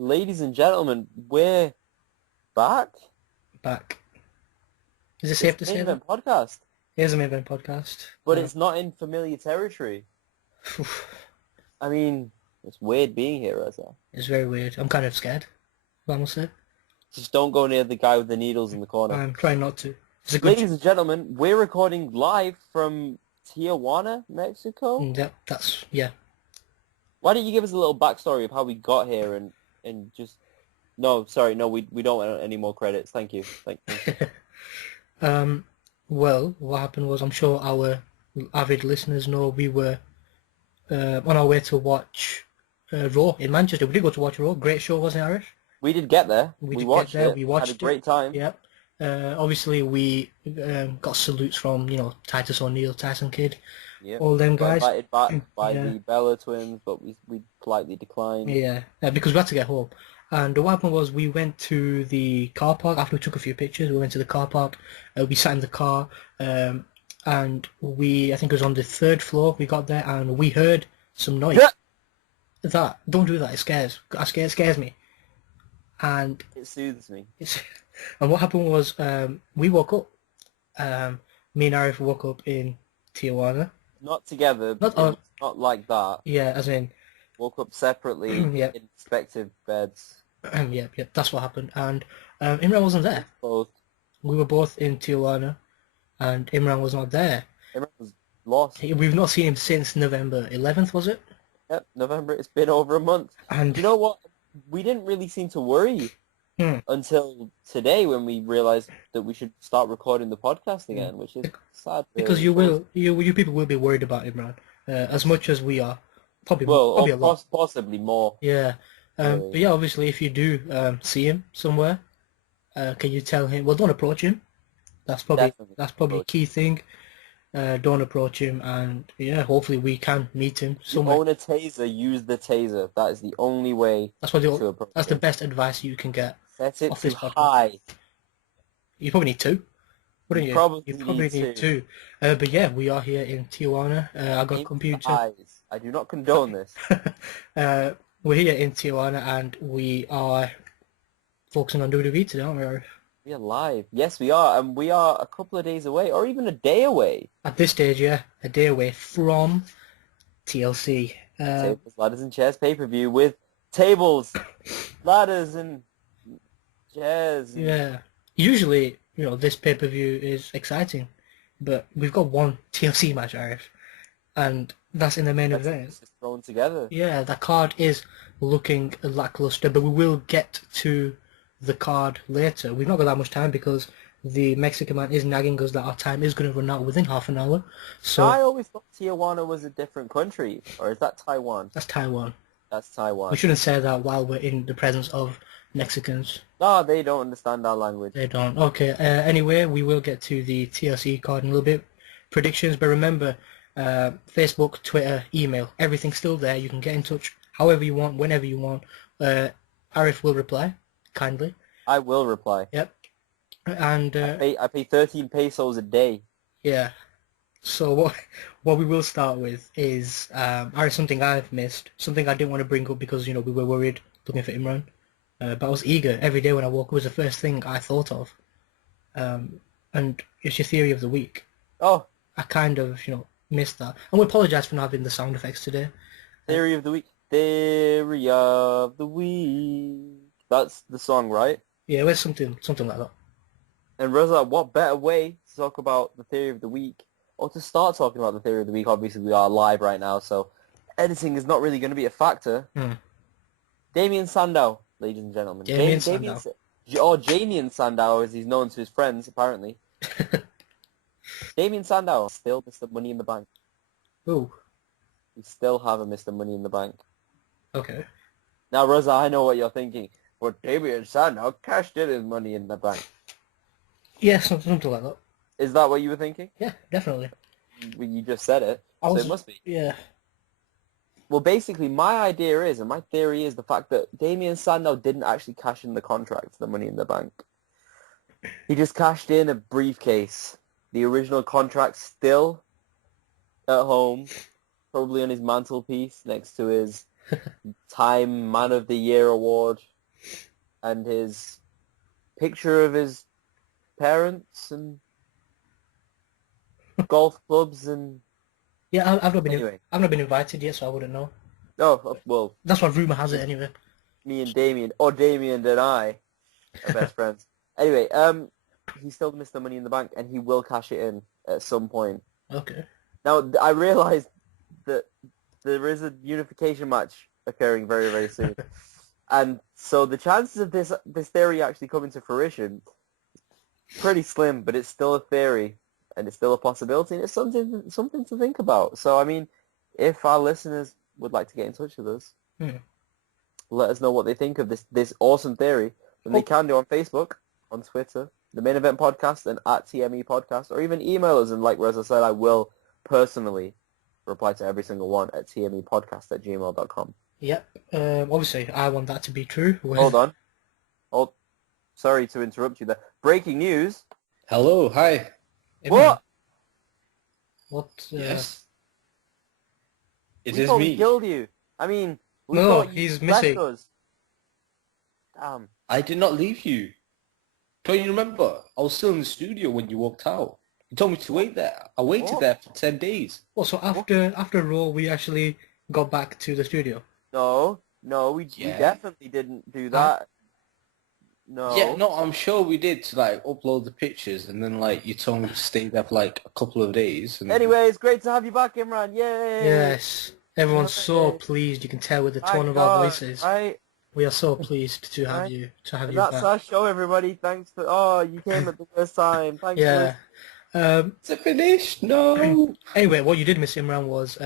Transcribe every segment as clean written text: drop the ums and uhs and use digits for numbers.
Ladies and gentlemen, we're back. Back. Is it safe to It's Main say that? Event Podcast, Here's a Main Event Podcast. but it's not in familiar territory. I mean, it's weird being here, Reza. It's very weird. I'm kind of scared, I must say. Just don't go near the guy with the needles in the corner. I'm trying not to. It's a good... Ladies and gentlemen, we're recording live from Tijuana, Mexico. Yeah, yeah. Why don't you give us a little backstory of how we got here and just... No, sorry, no, we don't want any more credits. Thank you. Well, what happened was, I'm sure our avid listeners know we were on our way to watch Raw in Manchester. We did go to watch Raw. Great show, wasn't it, Arif? We did get there. We watched it. We watched Had a great time. Yep. Obviously, we got salutes from, Titus O'Neil, Tyson Kidd, all them guys. Got invited back by the Bella twins, but we politely declined. Yeah, because we had to get home. And what happened was, we went to the car park. After we took a few pictures, we went to the car park. We sat in the car, and I think it was on the 3rd floor. We got there, and we heard some noise. Yeah. Don't do that. It scares me. And it soothes me. And what happened was, we woke up. Me and Arif woke up in Tijuana. Not together. Not like that. Yeah, as in... Woke up separately Yep. in respective beds. Yep, that's what happened. And Imran wasn't there. Both. We were both in Tijuana, and Imran was not there. Imran was lost. We've not seen him since November 11th, was it? Yep, November. It's been over a month. And you know what? We didn't really seem to worry until today when we realized that we should start recording the podcast again, which is sad. Because you people will be worried about Imran as much as we are. Probably a lot. Possibly more. Yeah. But yeah, obviously, if you do see him somewhere, can you tell him? Well, don't approach him. That's probably a key thing. Don't approach him, and yeah, hopefully we can meet him somewhere. You own a taser, use the taser. That is the only way. That's the best advice you can get. Set it to high. You probably need two. Wouldn't you? You probably need two. But yeah, we are here in Tijuana. I got a computer. Eyes. I do not condone this. We're here in Tijuana, and we are focusing on WWE today, aren't we? We are live. Yes, we are. And we are a couple of days away, or even a day away. At this stage, yeah. A day away from TLC. Tables, Ladders, and Chairs pay-per-view with tables, ladders, and chairs. Yeah. Usually, this pay-per-view is exciting, but we've got one TLC match, Arif. And that's in the main event. It's thrown together. Yeah, the card is looking lackluster, but we will get to the card later. We've not got that much time because the Mexican man is nagging us that our time is going to run out within half an hour. So I always thought Tijuana was a different country, or is that Taiwan? That's Taiwan. That's Taiwan. We shouldn't say that while we're in the presence of Mexicans. No, they don't understand our language. They don't. Okay, anyway, we will get to the TLC card in a little bit. Predictions, but remember... Facebook, Twitter, email, everything's still there. You can get in touch however you want, whenever you want. Arif will reply, kindly. I will reply. Yep. And I pay 13 pesos a day. Yeah. So what we will start with is Arif, something I've missed, something I didn't want to bring up because we were worried looking for Imran, but I was eager every day when I woke up. It was the first thing I thought of, and it's your theory of the week. Oh. I kind of missed that. And we apologise for not having the sound effects today. Theory of the week. Theory of the week. That's the song, right? Yeah, it's something like that. And Reza, what better way to talk about the theory of the week, or to start talking about the theory of the week? Obviously, we are live right now, so editing is not really going to be a factor. Damien Sandow, ladies and gentlemen. Damien Sandow. Or Jamien Sandow, as he's known to his friends, apparently. Damien Sandow, still Mr. Money in the Bank. Ooh. We still have a Mr. Money in the Bank. Okay. Now, Rosa, I know what you're thinking. But Damien Sandow cashed in his Money in the Bank. Yeah, something like that. Is that what you were thinking? Yeah, definitely. You just said it, so it must be. Yeah. Well, basically, my idea is, and my theory is, the fact that Damien Sandow didn't actually cash in the contract for the Money in the Bank. He just cashed in a briefcase. The original contract still at home, probably on his mantelpiece next to his Time Man of the Year award, and his picture of his parents and golf clubs and Yeah, anyway. I've not been invited yet, so I wouldn't know. Oh, well, That's what rumor has it anyway. me and Damien, or Damien and I are best friends. Anyway, he still missed the Money in the Bank, and he will cash it in at some point. Okay. Now, I realized that there is a unification match occurring very, very soon. And so the chances of this theory actually coming to fruition, pretty slim, but it's still a theory, and it's still a possibility, and it's something to think about. So, I mean, if our listeners would like to get in touch with us, let us know what they think of this awesome theory, and they can do on Facebook, on Twitter, the Main Event Podcast, and at TME Podcast, or even email us, and like Reza said, I will personally reply to every single one at tmepodcast@gmail.com. Yep. Obviously, I want that to be true. Hold on. Oh, sorry to interrupt you there. Breaking news. Hello, hi. What? What? Yes. It We is thought we me. killed you. I mean, we No, thought you he's left missing. us. Damn. I did not leave you. Don't you remember? I was still in the studio when you walked out. You told me to wait there. I waited What? there for 10 days. Well, so after Raw, we actually got back to the studio. No, we Yeah. definitely didn't do that. No. Yeah, no, I'm sure we did to like upload the pictures, and then like you told me to stay there for like a couple of days. And Anyway, it's great to have you back, Imran. Yay! Yes. Everyone's so Yay. pleased. You can tell with the Thank tone of our God, voices. Right? We are so pleased to have Right. you And back. that's our show, everybody. Thanks for... Oh, you came at the first time. Thanks Yeah. is it finished? No. Anyway, what you did miss, Imran, was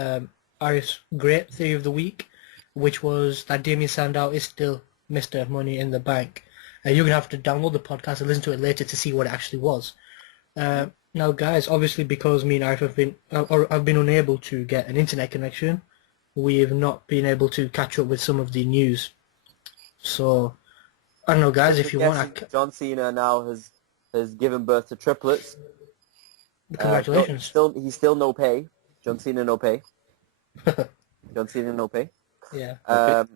Arif's great theory of the week, which was that Damien Sandow is still Mr. Money in the Bank. You're going to have to download the podcast and listen to it later to see what it actually was. Now, guys, obviously because me and Arif have been unable to get an internet connection, we have not been able to catch up with some of the news. So, I don't know, guys, if you want... John Cena now has given birth to triplets. Congratulations. He's still no pay. John Cena no pay. John Cena no pay. Yeah.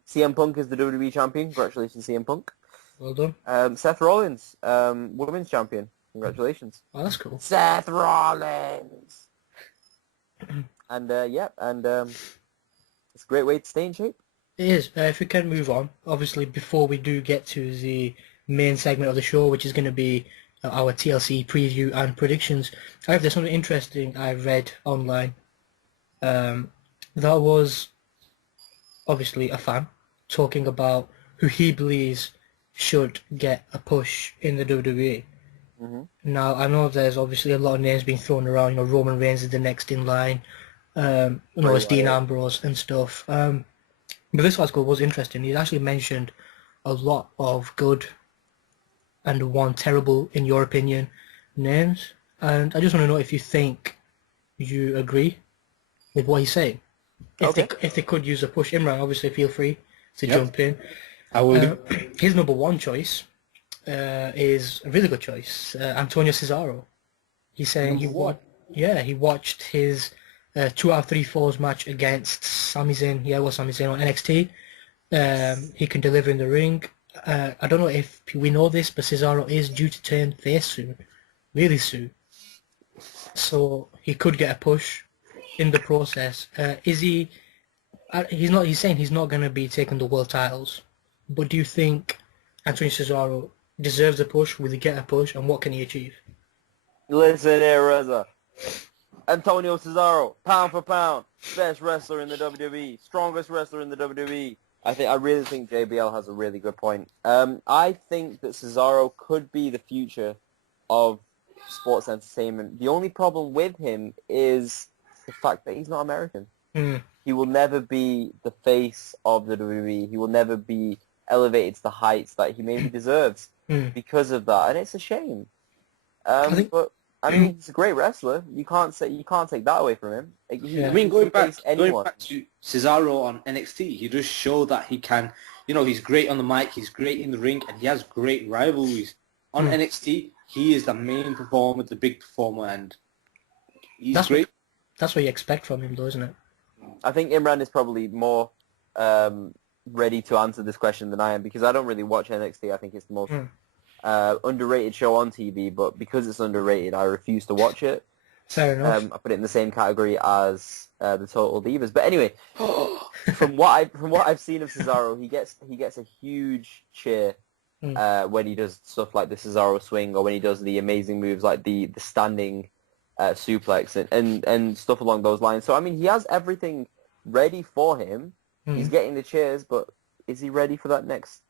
CM Punk is the WWE champion. Congratulations, CM Punk. Well done. Seth Rollins, women's champion. Congratulations. Oh, that's cool. Seth Rollins. And it's a great way to stay in shape. It is. If we can move on, obviously, before we do get to the main segment of the show, which is going to be our TLC preview and predictions, there's something interesting I read online. That was obviously a fan talking about who he believes should get a push in the WWE. Mm-hmm. Now, I know there's obviously a lot of names being thrown around. Roman Reigns is the next in line. It's Dean Ambrose and stuff. But this article was interesting. He's actually mentioned a lot of good and one terrible, in your opinion, names. And I just want to know if you think you agree with what he's saying. If they could use a push. Imran, obviously, feel free to jump in. I will. His number one choice is a really good choice. Antonio Cesaro. He's saying he watched his 2 out of 3 falls match against Sami Zayn. Yeah, it was Sami Zayn on NXT. He can deliver in the ring. I don't know if we know this, but Cesaro is due to turn face soon, really soon. So he could get a push in the process. Is he? He's not. He's saying he's not going to be taking the world titles. But do you think Antonio Cesaro deserves a push? Will he get a push? And what can he achieve? Listen here, Reza. Antonio Cesaro, pound for pound, best wrestler in the WWE, strongest wrestler in the WWE. I really think JBL has a really good point. I think that Cesaro could be the future of sports entertainment. The only problem with him is the fact that he's not American. He will never be the face of the WWE. He will never be elevated to the heights that he maybe deserves because of that, and it's a shame. But I mean, he's a great wrestler. You can't take that away from him. I mean, going back to Cesaro on NXT, he does show that he can. He's great on the mic, he's great in the ring, and he has great rivalries. On NXT, he is the main performer, the big performer, and he's great. That's what you expect from him, though, isn't it? I think Imran is probably more ready to answer this question than I am because I don't really watch NXT. I think it's the most underrated show on TV, but because it's underrated, I refuse to watch it. Fair enough. I put it in the same category as the Total Divas. But anyway, from what I've seen of Cesaro, he gets a huge cheer when he does stuff like the Cesaro swing or when he does the amazing moves like the standing suplex and stuff along those lines. So I mean, he has everything ready for him. He's getting the cheers, but is he ready for that next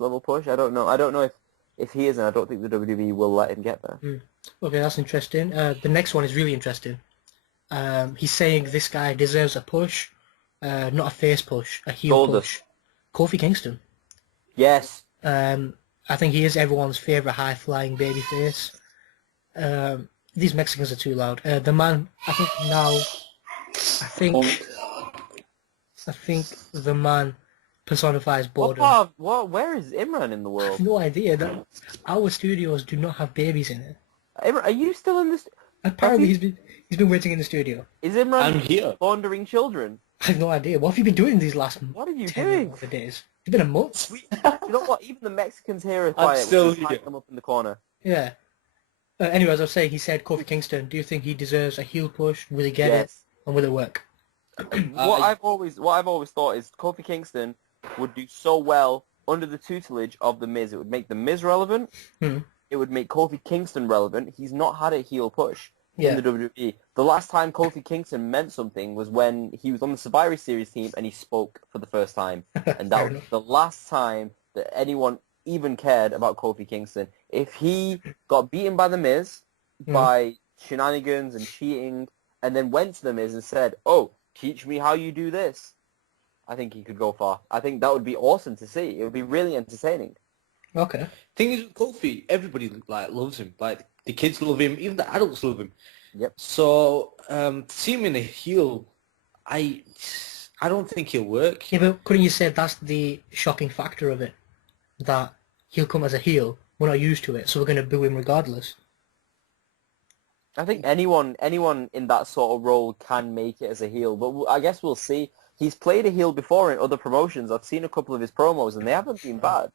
level push? I don't know. I don't know if he is, and I don't think the WWE will let him get there. Okay, that's interesting. The next one is really interesting. He's saying this guy deserves a push, not a face push, a heel push. Kofi Kingston. Yes. I think he is everyone's favourite high-flying babyface. These Mexicans are too loud. The man, I think the man personifies boredom. Where is Imran in the world? I have no idea. That our studios do not have babies in it. Imran, are you still in this? Apparently, he's been waiting in the studio. Is Imran I'm here. laundering children? I have no idea. What have you been doing these last? What are you 10 doing? days? It's been a month. You know what? Even the Mexicans here are quiet. I'm still here. Them up in the corner. Yeah. Anyway, as I was saying, he said Kofi Kingston. Do you think he deserves a heel push? Will he get it? And will it work? What I've always thought is Kofi Kingston would do so well under the tutelage of The Miz. It would make The Miz relevant. It would make Kofi Kingston relevant. He's not had a heel push in the WWE. The last time Kofi Kingston meant something was when he was on the Survivor Series team and he spoke for the first time. And that was the last time that anyone even cared about Kofi Kingston. If he got beaten by The Miz by shenanigans and cheating and then went to The Miz and said, "Oh, teach me how you do this," I think he could go far. I think that would be awesome to see. It would be really entertaining. Okay. Thing is with Kofi, everybody loves him. Like the kids love him, even the adults love him. Yep. So to see him in a heel, I don't think he'll work. Yeah, but couldn't you say that's the shocking factor of it? That he'll come as a heel. We're not used to it, so we're going to boo him regardless. I think anyone in that sort of role can make it as a heel, but I guess we'll see. He's played a heel before in other promotions. I've seen a couple of his promos, and they haven't been bad.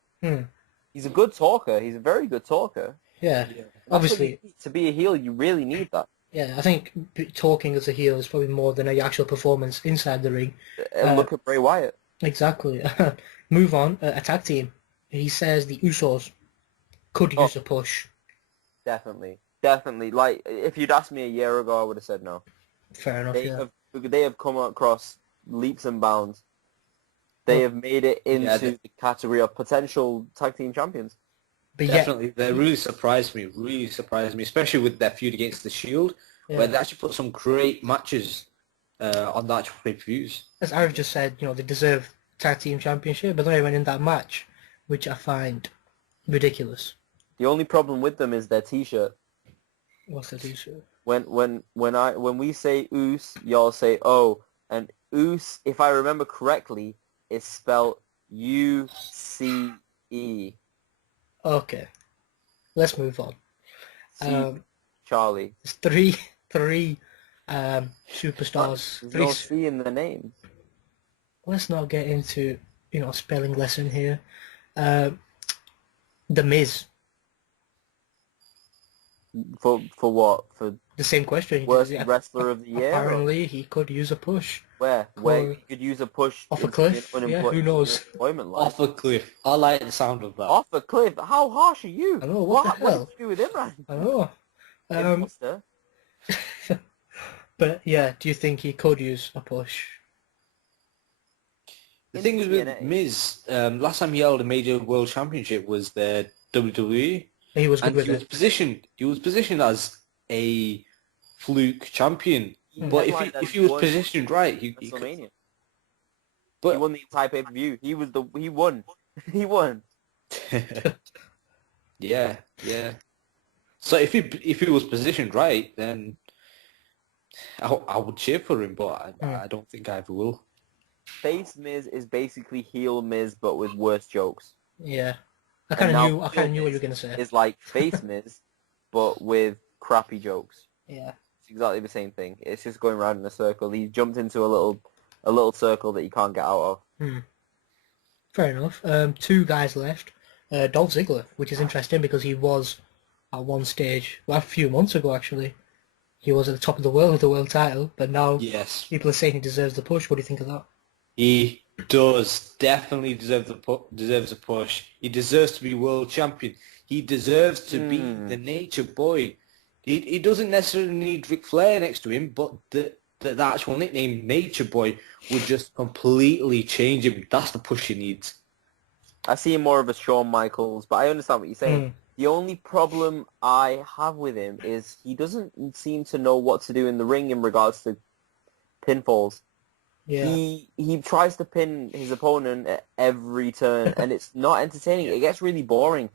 He's a good talker. He's a very good talker. Yeah. Obviously. To be a heel, you really need that. Yeah, I think talking as a heel is probably more than your actual performance inside the ring. And look at Bray Wyatt. Exactly. Move on. A tag team. He says the Usos could use a push. Definitely. Like, if you'd asked me a year ago, I would have said no. Fair enough, They have come across leaps and bounds. They have made it into the category of potential tag team champions. But Definitely. They really surprised me, especially with their feud against The Shield, where they actually put some great matches on the actual pay-per-views. As Arif just said, they deserve tag team championship, but they went in that match, which I find ridiculous. The only problem with them is their T-shirt. What's the T-shirt? When we say Oos, y'all say O, and Oos, if I remember correctly, is spelled UCE. Okay, let's move on. Charlie. It's three superstars. There's no C in the name. Let's not get into spelling lesson here. The Miz. For what? For the same question. Worst wrestler of the year? Apparently, he could use a push. Where he could use a push off a cliff? Yeah, who knows? Off a cliff. I like the sound of that. Off a cliff? How harsh are you? I know. What the hell? What do you do with Imran? I know. But yeah, do you think he could use a push? The thing is with Miz, last time he held a major world championship was the WWE. He was good with it. He was positioned as a fluke champion, but if he was positioned right, he could. But he won the entire pay-per-view. He won. He won. Yeah. So if he was positioned right, then I would cheer for him, but I don't think I ever will. Face Miz is basically heel Miz, but with worse jokes. Yeah. I kind of knew what you were going to say. It's like face Miz, but with crappy jokes. Yeah. It's exactly the same thing. It's just going around in a circle. He jumped into a little a little circle that you can't get out of. Fair enough. Two guys left. Dolph Ziggler, which is interesting because he was at one stage, well, a few months ago actually, he was at the top of the world with the world title, but now people are saying he deserves the push. What do you think of that? He does definitely deserves a push. He deserves to be world champion. He deserves to be the Nature Boy. He doesn't necessarily need Ric Flair next to him, but the actual nickname Nature Boy would just completely change him. That's the push he needs. I see him more of a Shawn Michaels, but I understand what you're saying. The only problem I have with him is he doesn't seem to know what to do in the ring in regards to pinfalls. Yeah. He tries to pin his opponent at every turn, and it's not entertaining. It gets really boring.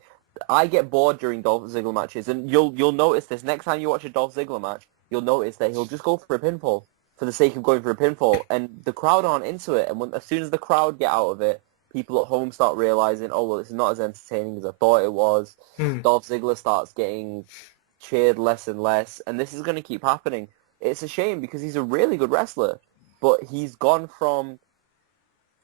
I get bored during Dolph Ziggler matches, and you'll notice this. Next time you watch a Dolph Ziggler match, you'll notice that he'll just go for a pinfall for the sake of going for a pinfall, and the crowd aren't into it. And as soon as the crowd get out of it, people at home start realizing, oh, well, it's not as entertaining as I thought it was. Dolph Ziggler starts getting cheered less and less, and this is going to keep happening. It's a shame because he's a really good wrestler, but he's gone from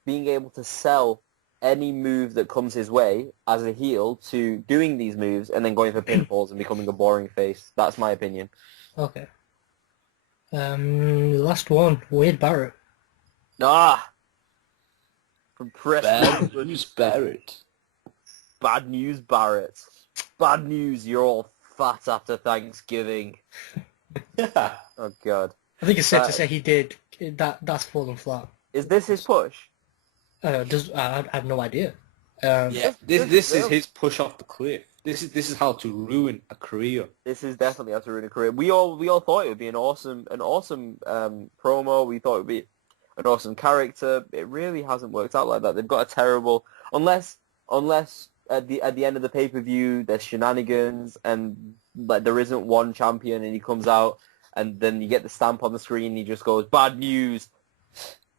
being able to sell any move that comes his way as a heel to doing these moves and then going for pinfalls and becoming a boring face. That's my opinion. Okay. Last one, Wade Barrett. From Press. Bad news, Barrett. Bad news, Barrett. Bad news, you're all fat after Thanksgiving. Oh, God. I think it's safe to say he did. That's fallen flat. Is this his push? I have no idea. This is his push off the cliff. This is how to ruin a career. This is definitely how to ruin a career. We all thought it would be an awesome promo. We thought it would be an awesome character. It really hasn't worked out like that. They've got a terrible unless at the end of the pay-per-view there's shenanigans and like there isn't one champion and he comes out and then you get the stamp on the screen and he just goes, bad news,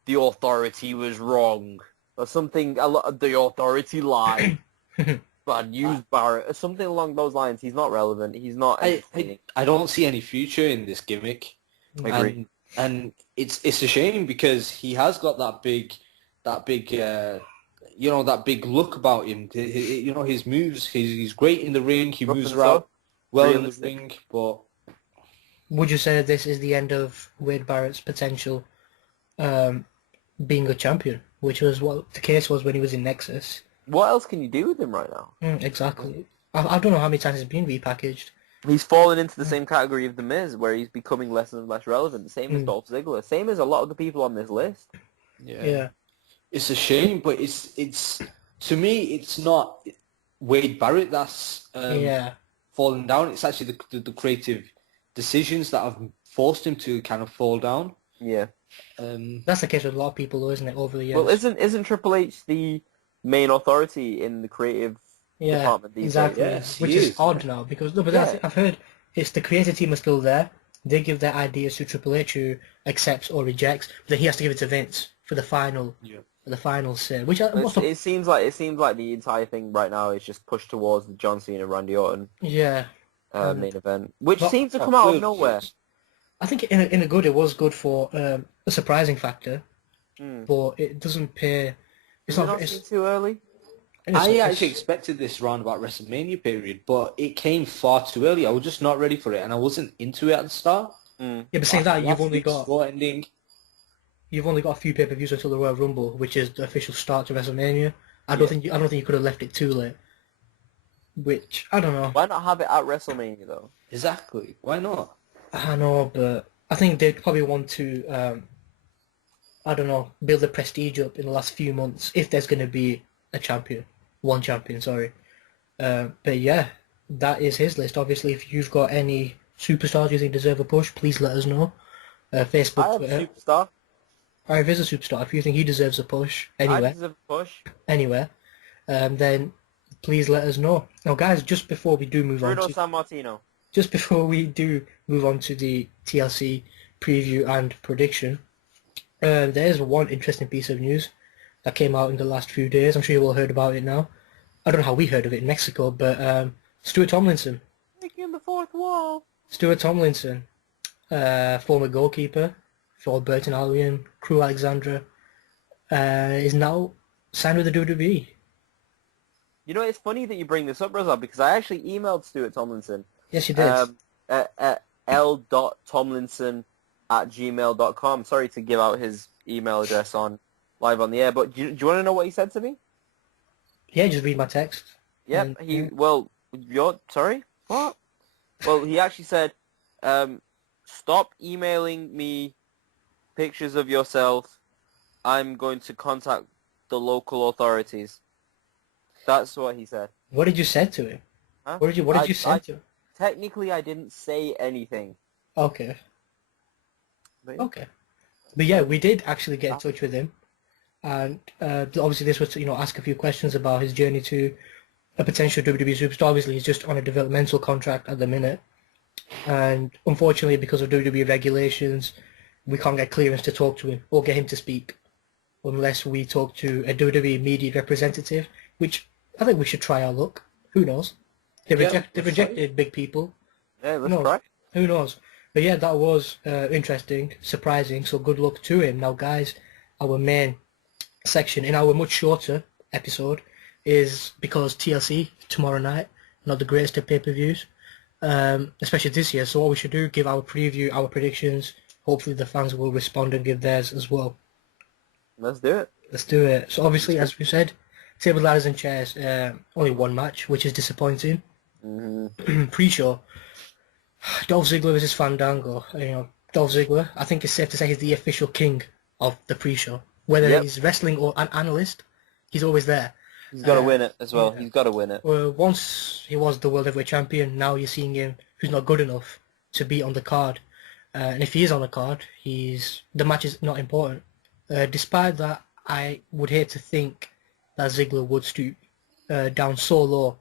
the authority was wrong. Or something, the authority lied. Bad news, Barrett. Or something along those lines. He's not relevant. He's not. I don't see any future in this gimmick. I agree. And it's a shame because he has got that big, that big look about him. His moves. He's great in the ring. He moves around well in the ring. But would you say this is the end of Wade Barrett's potential being a champion, which was what the case was when he was in Nexus? What else can you do with him right now? Exactly. I don't know how many times he's been repackaged. He's fallen into the same category of The Miz, where he's becoming less and less relevant. Same as Dolph Ziggler. Same as a lot of the people on this list. Yeah. It's a shame, but it's to me, it's not Wade Barrett that's fallen down. It's actually the creative decisions that have forced him to kind of fall down. Yeah. That's the case with a lot of people, though, isn't it, over the years? Well, isn't Triple H the main authority in the creative department these days? Yes, which is odd now because I've heard it's the creative team are still there. They give their ideas to Triple H, who accepts or rejects, but then he has to give it to Vince for the final say. Which it seems like the entire thing right now is just pushed towards the John Cena Randy Orton main event, which seems to come out of nowhere. I think in a good, it was good for a surprising factor, but it doesn't pay. It's too early. I actually expected this roundabout WrestleMania period, but it came far too early. I was just not ready for it, and I wasn't into it at the start. Yeah, but saying that, you've only got a few pay-per-views until the Royal Rumble, which is the official start to WrestleMania. I don't think you could have left it too late. Which I don't know. Why not have it at WrestleMania though? Exactly. Why not? I know, but I think they'd probably want to, build the prestige up in the last few months if there's going to be one champion, sorry. But yeah, that is his list. Obviously, if you've got any superstars you think deserve a push, please let us know. Facebook, Twitter. A superstar. If he's a superstar, if you think he deserves a push anywhere, I deserve a push. Anywhere, then please let us know. Now, guys, just before we do move on to... San Martino. Just before we do move on to the TLC preview and prediction, there's one interesting piece of news that came out in the last few days. I'm sure you all heard about it now. I don't know how we heard of it in Mexico, but Stuart Tomlinson. Breaking the fourth wall. Stuart Tomlinson, former goalkeeper for Burton Albion, Crew Alexandra, is now signed with the WWE. You know, it's funny that you bring this up, Razab, because I actually emailed Stuart Tomlinson. Yes, you did. At l.tomlinson@gmail.com. Sorry to give out his email address live on the air, but do you want to know what he said to me? Yeah, just read my text. Yep. Sorry? What? Well, he actually said, stop emailing me pictures of yourself. I'm going to contact the local authorities. That's what he said. What did you say to him? Huh? What did you say to him? Technically, I didn't say anything. Okay. But, okay. But yeah, we did actually get in touch with him. And obviously this was to, ask a few questions about his journey to a potential WWE superstar. Obviously, he's just on a developmental contract at the minute. And unfortunately, because of WWE regulations, we can't get clearance to talk to him or get him to speak unless we talk to a WWE media representative, which I think we should try our luck. Who knows? They've rejected big people. Yeah, let's try. Who knows? But yeah, that was interesting, surprising, so good luck to him. Now, guys, our main section in our much shorter episode is because TLC tomorrow night, not the greatest of pay-per-views, especially this year. So what we should do, give our preview, our predictions. Hopefully the fans will respond and give theirs as well. Let's do it. Let's do it. So obviously, as we said, table, ladders and chairs, only one match, which is disappointing. Mm-hmm. Pre-show, Dolph Ziggler versus Fandango. Dolph Ziggler, I think it's safe to say he's the official king of the pre-show. Whether he's wrestling or an analyst, he's always there. He's got to win it as well. Yeah. He's got to win it. Well, once he was the World Heavyweight Champion, now you're seeing him who's not good enough to be on the card. And if he is on the card, the match is not important. Despite that, I would hate to think that Ziggler would stoop down so low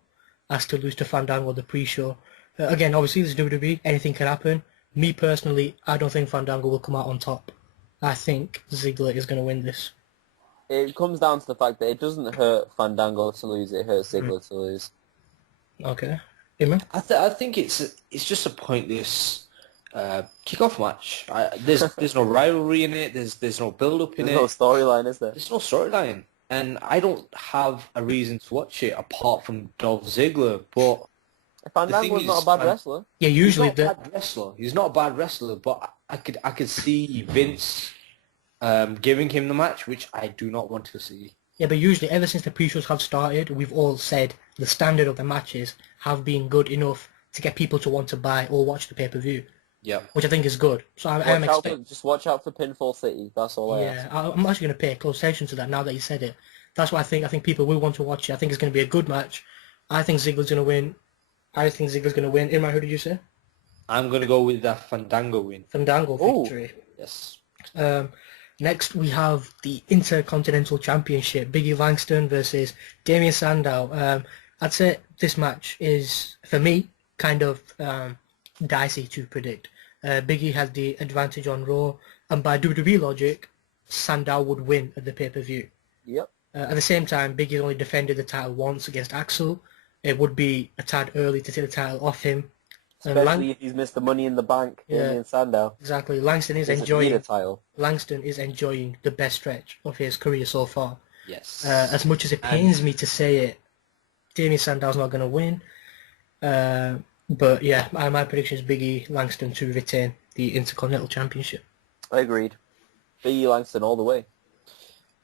as to lose to Fandango the pre-show. Again, obviously, this is WWE. Anything can happen. Me personally, I don't think Fandango will come out on top. I think Ziggler is going to win this. It comes down to the fact that it doesn't hurt Fandango to lose. It hurts Ziggler to lose. Okay. Iman? I think it's just a pointless kickoff match. There's no rivalry in it. There's no build-up in it. There's no storyline, is there? There's no storyline. And I don't have a reason to watch it apart from Dolph Ziggler. But Fandango's not a bad wrestler. Yeah, usually he's not a bad wrestler. He's not a bad wrestler, but I could see Vince giving him the match, which I do not want to see. Yeah, but usually ever since the pre-shows have started, we've all said the standard of the matches have been good enough to get people to want to buy or watch the pay-per-view. Yeah, which I think is good. So just watch out for Pinfall City. That's all I ask. I'm actually going to pay close attention to that now that you said it. That's what I think. I think people will want to watch it. I think it's going to be a good match. I think Ziggler's going to win. Imran, who did you say? I'm going to go with that Fandango win. Fandango victory. Yes. Next, we have the Intercontinental Championship. Biggie Langston versus Damien Sandow. I'd say this match is, for me, kind of dicey to predict. Biggie has the advantage on Raw, and by WWE logic, Sandow would win at the pay-per-view. Yep. At the same time, Biggie only defended the title once against Axel. It would be a tad early to take the title off him. Especially if he's missed the Money in the Bank in Sandow. Exactly. Langston is enjoying the best stretch of his career so far. Yes. As much as it pains me to say it, Damien Sandow's not going to win. But yeah, my prediction is Biggie Langston to retain the Intercontinental Championship. I agreed. Biggie Langston all the way.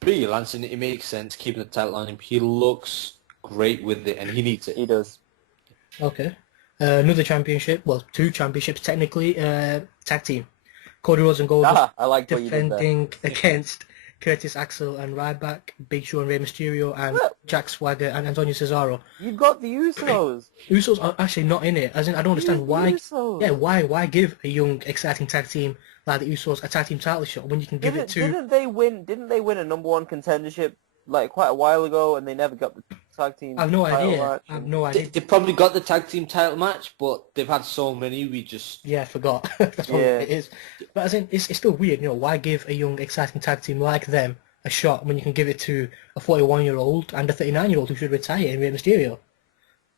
Biggie Langston, it makes sense keeping the title on him. He looks great with it, and he needs it. He does. Okay. Another championship, well, two championships technically, tag team. Cody Rhodes and Goldust I like defending against Curtis Axel and Ryback, Big Show and Rey Mysterio, and Jack Swagger and Antonio Cesaro. You've got the Usos. Usos are actually not in it. As in, I don't understand why. Usos. Yeah, why give a young, exciting tag team like the Usos a tag team title shot when you can give it to? Didn't they win a number one contendership like quite a while ago, and they never got the tag team? I've no idea. They probably got the tag team title match, but they've had so many, we just forgot. That's what it is. But as in, it's still weird. Why give a young, exciting tag team like them a shot when you can give it to a 41-year-old and a 39-year-old who should retire in Rey Mysterio?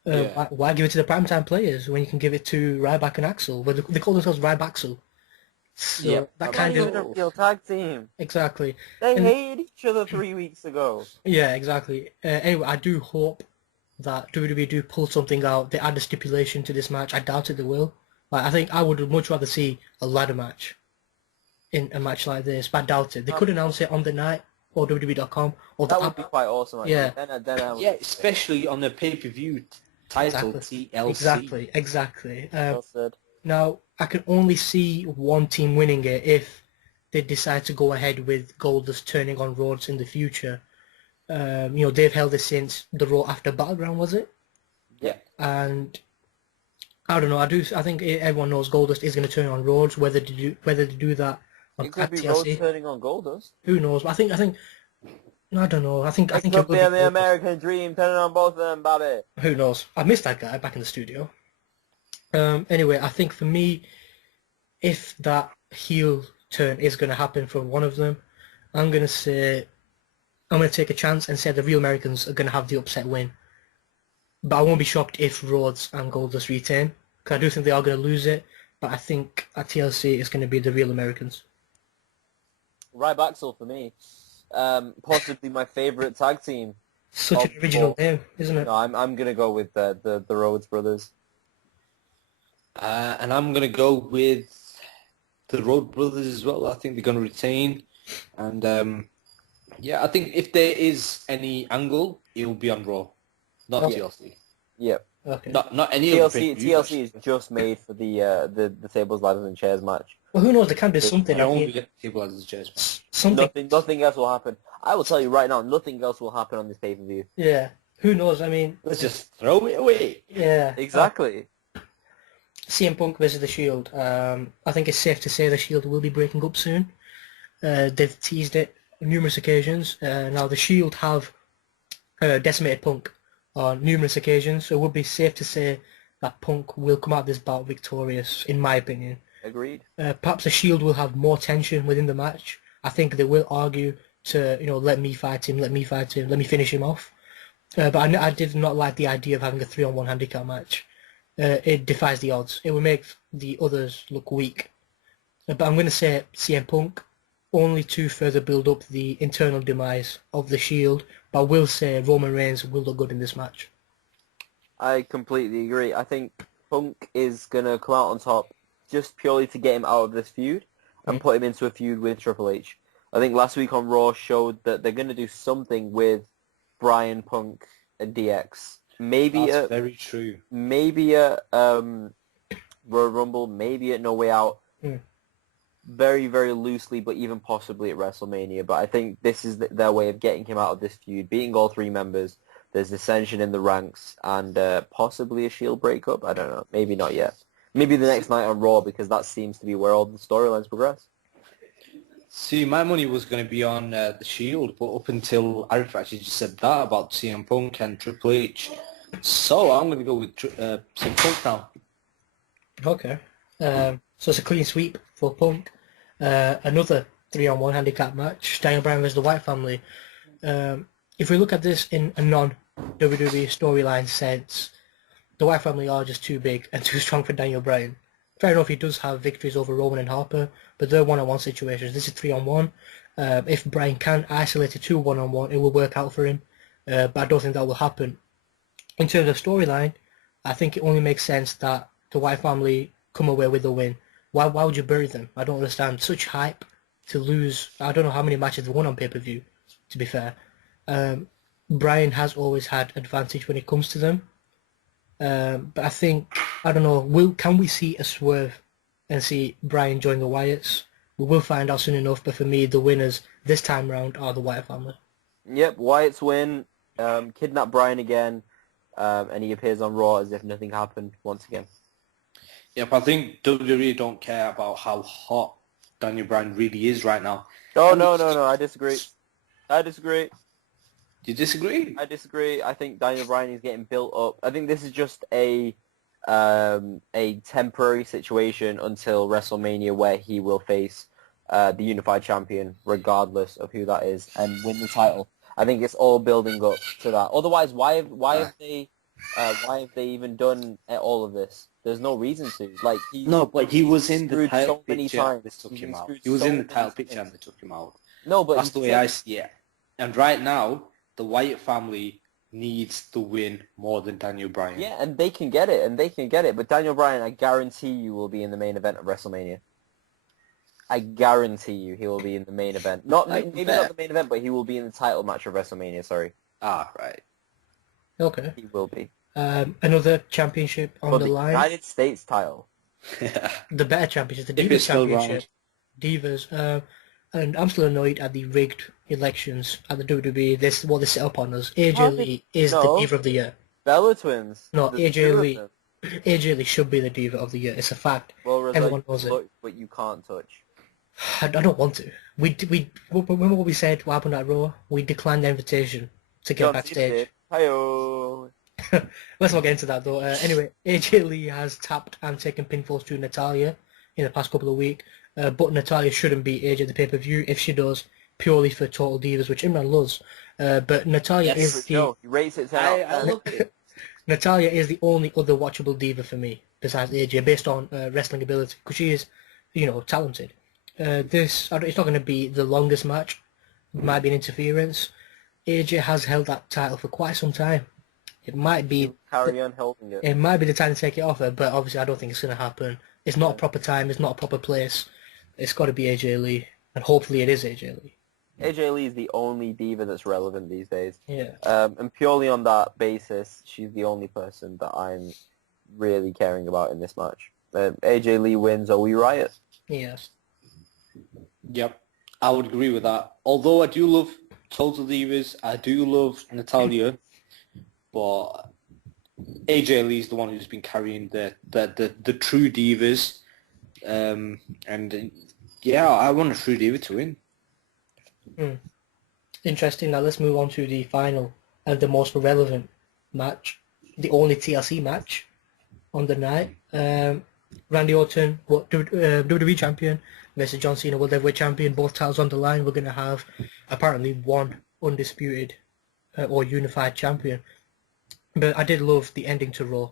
Why give it to the primetime players when you can give it to Ryback and Axel? They call themselves Rybaxel. So that kind of a real tag team. Exactly. They hated each other 3 weeks ago. Yeah, exactly. Anyway, I do hope that WWE do pull something out. They add a stipulation to this match. I doubt it they will. Like, I think I would much rather see a ladder match in a match like this, but I doubt it. They could announce it on the night or WWE.com or that would be quite awesome. Actually. Yeah, yeah, especially on the pay-per-view title TLC. Exactly. Now, I can only see one team winning it if they decide to go ahead with Goldust turning on Rhodes in the future. They've held this since the Raw after Battleground, was it? Yeah. And I don't know. I think everyone knows Goldust is going to turn on Rhodes. Whether to do that on it could be TLC, Rhodes turning on Goldust. Who knows? But I think I don't know. I think it could be the American Dream turning on both of them, Bobby. Who knows? I missed that guy back in the studio. Anyway, I think for me, if that heel turn is going to happen from one of them, I'm going to take a chance and say the Real Americans are going to have the upset win. But I won't be shocked if Rhodes and Goldust retain, because I do think they are going to lose it. But I think at TLC it's going to be the Real Americans. Ryback for me. Possibly my favourite tag team. Such an original name, isn't it? No, I'm going to go with the Rhodes brothers. And I'm going to go with the Road Brothers as well. I think they're going to retain. And, I think if there is any angle, it will be on Raw, not TLC. Yep. Okay. Not any TLC, of the TLC is just made for the tables, ladders, and chairs match. Well, who knows? There can be something. I only get table, ladders, and chairs match. Nothing else will happen. I will tell you right now, nothing else will happen on this pay-per-view. Yeah. Who knows? I mean... Let's just throw it away. Yeah. Exactly. CM Punk versus The Shield. I think it's safe to say The Shield will be breaking up soon. They've teased it on numerous occasions. Now, The Shield have decimated Punk on numerous occasions, so it would be safe to say that Punk will come out of this bout victorious, in my opinion. Agreed. Perhaps The Shield will have more tension within the match. I think they will argue to, let me fight him, let me finish him off. But I did not like the idea of having a 3-on-1 handicap match. It defies the odds. It will make the others look weak. But I'm going to say CM Punk, only to further build up the internal demise of The Shield. But I will say Roman Reigns will look good in this match. I completely agree. I think Punk is going to come out on top just purely to get him out of this feud and put him into a feud with Triple H. I think last week on Raw showed that they're going to do something with Bryan, Punk, and DX. That's very true. Maybe at Royal Rumble, maybe at No Way Out. Very, very loosely, but even possibly at WrestleMania. But I think this is their way of getting him out of this feud, beating all three members. There's dissension in the ranks and possibly a Shield breakup. I don't know. Maybe not yet. Maybe the next night on Raw, because that seems to be where all the storylines progress. See, my money was going to be on the Shield, but up until Arif actually just said that about CM Punk and Triple H. So I'm going to go with CM Punk now. Okay. So it's a clean sweep for Punk. Another 3-on-1 handicap match. Daniel Bryan versus the White Family. If we look at this in a non-WWE storyline sense, the White Family are just too big and too strong for Daniel Bryan. Fair enough, he does have victories over Roman and Harper, but they're one-on-one situations. This is 3-on-1. If Bryan can isolate it to 1-on-1, it will work out for him. But I don't think that will happen. In terms of storyline, I think it only makes sense that the White Family come away with the win. Why would you bury them? I don't understand. Such hype to lose. I don't know how many matches they won on pay-per-view, to be fair. Bryan has always had advantage when it comes to them. But I think, I don't know, can we see a swerve and see Bryan join the Wyatts? We will find out soon enough, but for me, the winners this time round are the Wyatt family. Yep, Wyatts win, kidnap Bryan again, and he appears on Raw as if nothing happened once again. Yep, I think WWE don't care about how hot Daniel Bryan really is right now. Oh, no, I disagree. Do you disagree? I disagree. I think Daniel Bryan is getting built up. I think this is just a temporary situation until WrestleMania, where he will face the Unify champion, regardless of who that is, and win the title. I think it's all building up to that. Otherwise, why have they Why have they even done all of this? There's no reason to. Like but he was in the title so many picture. times. They took him out. He was in the title picture and they took him out. No, but that's the way I see it. And right now, the Wyatt family needs the win more than Daniel Bryan. Yeah, and they can get it. But Daniel Bryan, I guarantee you, will be in the main event of WrestleMania. I guarantee you, he will be in the main event. Maybe not the main event, but he will be in the title match of WrestleMania. Sorry. Ah, right. Okay. He will be. Another championship on the line. United States title. The better championship, the Divas Championship. Divas. And I'm still annoyed at the rigged elections at the WWE. What they set up on us. AJ Lee is the Diva of the Year. Bella Twins. No, AJ Lee. AJ Lee should be the Diva of the Year. It's a fact. Well, everyone knows it. But you can't touch. I don't want to. Remember what we said? What happened at Raw? We declined the invitation to get backstage. Hi-oh. Let's not get into that though. Anyway, AJ Lee has tapped and taken pinfalls to Natalya in the past couple of weeks. But Natalya shouldn't beat AJ at the pay-per-view if she does, purely for Total Divas, which Imran loves. But Natalya is the... He rates it out. I love it. Natalya is the only other watchable diva for me, besides AJ, based on wrestling ability, because she is, talented. It's not going to be the longest match. It might be an interference. AJ has held that title for quite some time. It might be... Carry on holding it. It might be the time to take it off her, but obviously I don't think it's going to happen. It's not a proper time. It's not a proper place. It's got to be AJ Lee, and hopefully it is AJ Lee. AJ Lee is the only diva that's relevant these days. Yeah. And purely on that basis, she's the only person that I'm really caring about in this match. AJ Lee wins, or we riot. Yes. Yep, I would agree with that. Although I do love Total Divas, I do love Natalya, but AJ Lee's the one who's been carrying the true divas. I want a true diva to win. Interesting. Now let's move on to the final and the most relevant match, the only TLC match on the night. Randy Orton, WWE champion, versus John Cena, World Heavyweight champion. Both titles on the line. We're going to have apparently one undisputed or unified champion. But I did love the ending to Raw.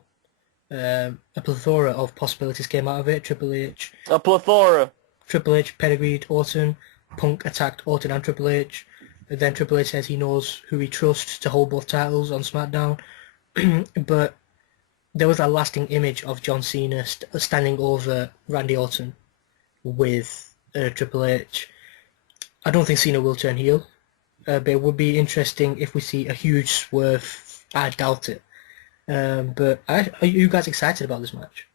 A plethora of possibilities came out of it. Triple H. A plethora. Triple H pedigreed Orton. Punk attacked Orton and Triple H. And then Triple H says he knows who he trusts to hold both titles on SmackDown. But there was a lasting image of John Cena standing over Randy Orton with Triple H. I don't think Cena will turn heel. But it would be interesting if we see a huge swerve. I doubt it. But are you guys excited about this match?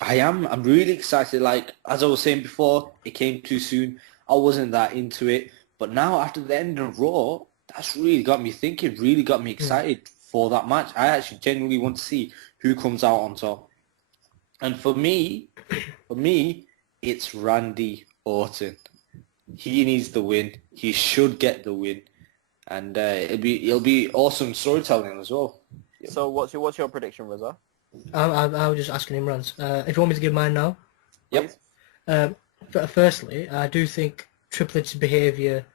I am. I'm really excited. Like, as I was saying before, it came too soon. I wasn't that into it. But now, after the end of Raw, that's really got me thinking, really got me excited for that match. I actually genuinely want to see who comes out on top. And for me, it's Randy Orton. He needs the win. He should get the win. And it'll be awesome storytelling as well. So what's your prediction, Rizza? I was just asking him runs. If you want me to give mine now. Yep. Firstly, I do think Triple H's behaviour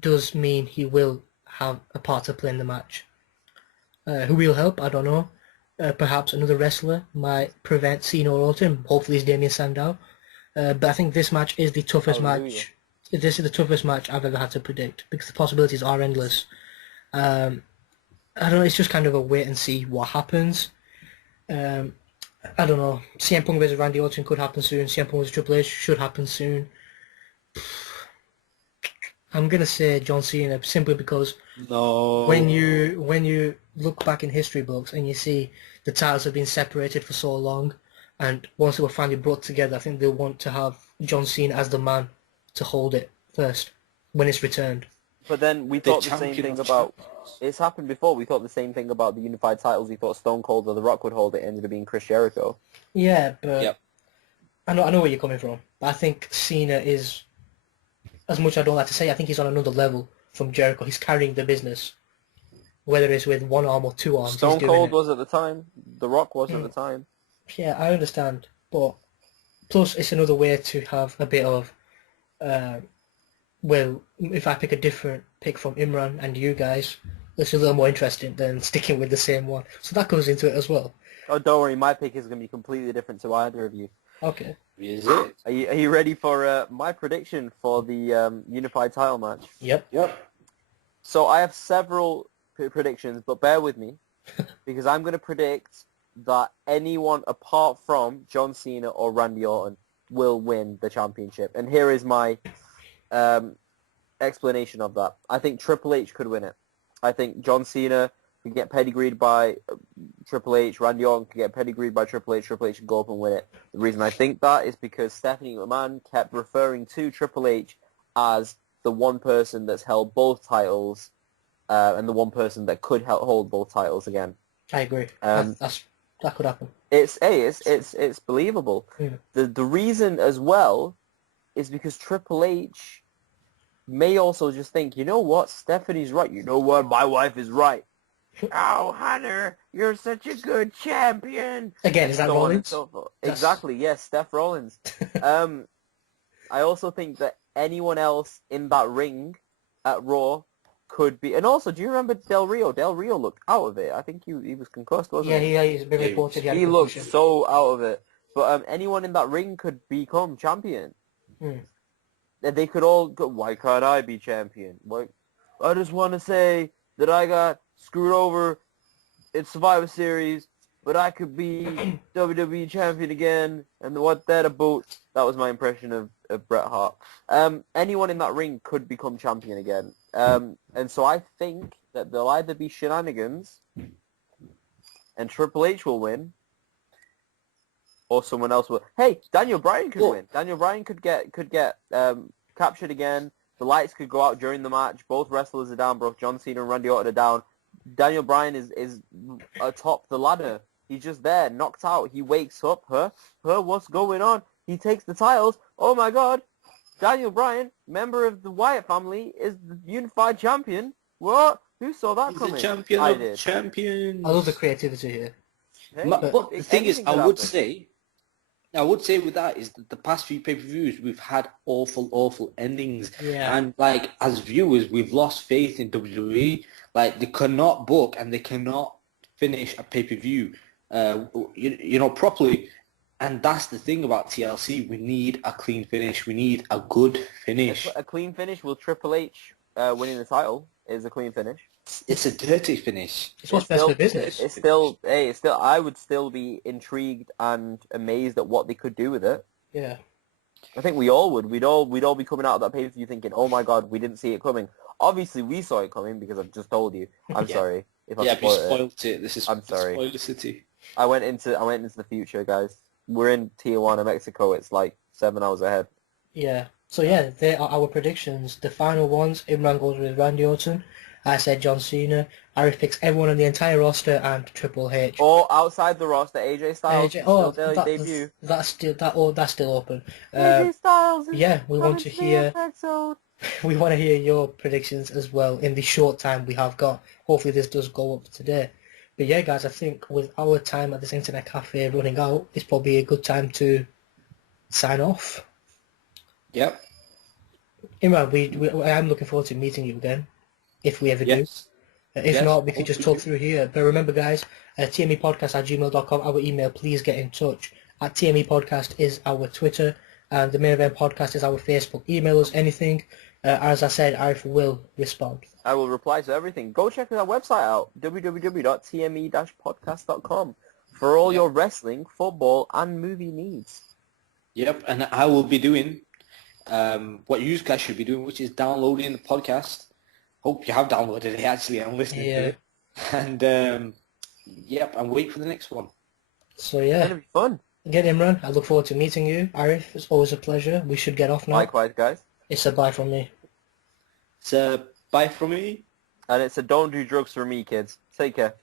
does mean he will have a part to play in the match. Who will help? I don't know. Perhaps another wrestler might prevent Cena or Orton. Hopefully it's Damien Sandow. But I think this match is the toughest match. This is the toughest match I've ever had to predict because the possibilities are endless. I don't know. It's just kind of a wait and see what happens. I don't know. CM Punk versus Randy Orton could happen soon. CM Punk versus Triple H should happen soon. I'm gonna say John Cena simply because when you look back in history books and you see the titles have been separated for so long, and once they were finally brought together, I think they'll want to have John Cena as the man to hold it first when it's returned. But then we thought the same thing about... It's happened before. We thought the same thing about the unified titles. We thought Stone Cold or The Rock would hold it. It ended up being Chris Jericho. Yeah, but I know where you're coming from. But I think Cena is, as much as I don't like to say, I think he's on another level from Jericho. He's carrying the business. Whether it's with one arm or two arms. Stone Cold was at the time. The Rock was at the time. Yeah, I understand. But plus it's another way to have a bit of... well, if I pick a different pick from Imran and you guys, which is a little more interesting than sticking with the same one. So that goes into it as well. Oh, don't worry, my pick is going to be completely different to either of you. Okay. Is it? Are you ready for my prediction for the Unified title match? Yep. So I have several predictions, but bear with me, because I'm going to predict that anyone apart from John Cena or Randy Orton will win the championship. And here is my explanation of that. I think Triple H could win it. I think John Cena could get pedigreed by Triple H. Randy Orton could get pedigreed by Triple H. Triple H could go up and win it. The reason I think that is because Stephanie McMahon kept referring to Triple H as the one person that's held both titles and the one person that could hold both titles again. I agree. That could happen. It's believable. Yeah. The reason as well is because Triple H may also just think, you know what, Stephanie's right. You know what, my wife is right. Oh, Hunter, you're such a good champion. Again, is that Rollins? Exactly, yes, Steph Rollins. I also think that anyone else in that ring at Raw could be... And also, do you remember Del Rio? Del Rio looked out of it. I think he was concussed, wasn't he? Yeah, he's been reported. He looked so out of it. But anyone in that ring could become champion. They could all go, why can't I be champion? Why? I just want to say that I got screwed over in Survivor Series, but I could be WWE champion again, and what that about? That was my impression of Bret Hart. Anyone in that ring could become champion again. And so I think that there'll either be shenanigans, and Triple H will win, or someone else will. Hey, Daniel Bryan could win. Daniel Bryan could get captured again. The lights could go out during the match. Both wrestlers are down. Both John Cena and Randy Orton are down. Daniel Bryan is atop the ladder. He's just there, knocked out. He wakes up. What's going on? He takes the titles. Oh my God. Daniel Bryan, member of the Wyatt family, is the unified champion. What? Who saw that coming? He's the champion of champions. I love the creativity here. Hey, but the thing is, I would say with that is that the past few pay-per-views we've had awful endings. Yeah. And like as viewers, we've lost faith in WWE. Like they cannot book and they cannot finish a pay-per-view, properly. And that's the thing about TLC. We need a clean finish. We need a good finish. A clean finish with Triple H winning the title is a clean finish. It's a dirty finish. It's what's best for business. It's still. I would still be intrigued and amazed at what they could do with it. Yeah. I think we all would. We'd all be coming out of that pay-per-view thinking, "Oh my God, we didn't see it coming." Obviously, we saw it coming because I've just told you. I'm sorry if I spoiled it. This is I'm sorry. Spoiler city. I went into the future, guys. We're in Tijuana, Mexico. It's like 7 hours ahead. Yeah. So yeah, they are our predictions. The final ones. Imran goes with Randy Orton. I said John Cena. Arif picks everyone on the entire roster and Triple H. Or outside the roster, AJ Styles. Debut. That's still open. AJ Styles. Yeah, we want to hear. We want to hear your predictions as well in the short time we have got. Hopefully this does go up today. But yeah, guys, I think with our time at this internet cafe running out, it's probably a good time to sign off. Yep. Imran, I'm looking forward to meeting you again, if we ever do. If not, we could just talk through here. But remember, guys, tmepodcast@gmail.com, our email. Please get in touch. At TMEpodcast is our Twitter, and the Main Event Podcast is our Facebook. Email us anything. As I said, I will respond. I will reply to everything. Go check our website out, www.tme-podcast.com, for all your wrestling, football, and movie needs. Yep, and I will be doing what you guys should be doing, which is downloading the podcast. Hope you have downloaded it, actually, and listening to it. And, and wait for the next one. So, yeah. It's going to be fun. Again, Imran, I look forward to meeting you. Arif, it's always a pleasure. We should get off now. Likewise, guys. It's a bye from me. It's a bye from me. And it's a don't do drugs for me, kids. Take care.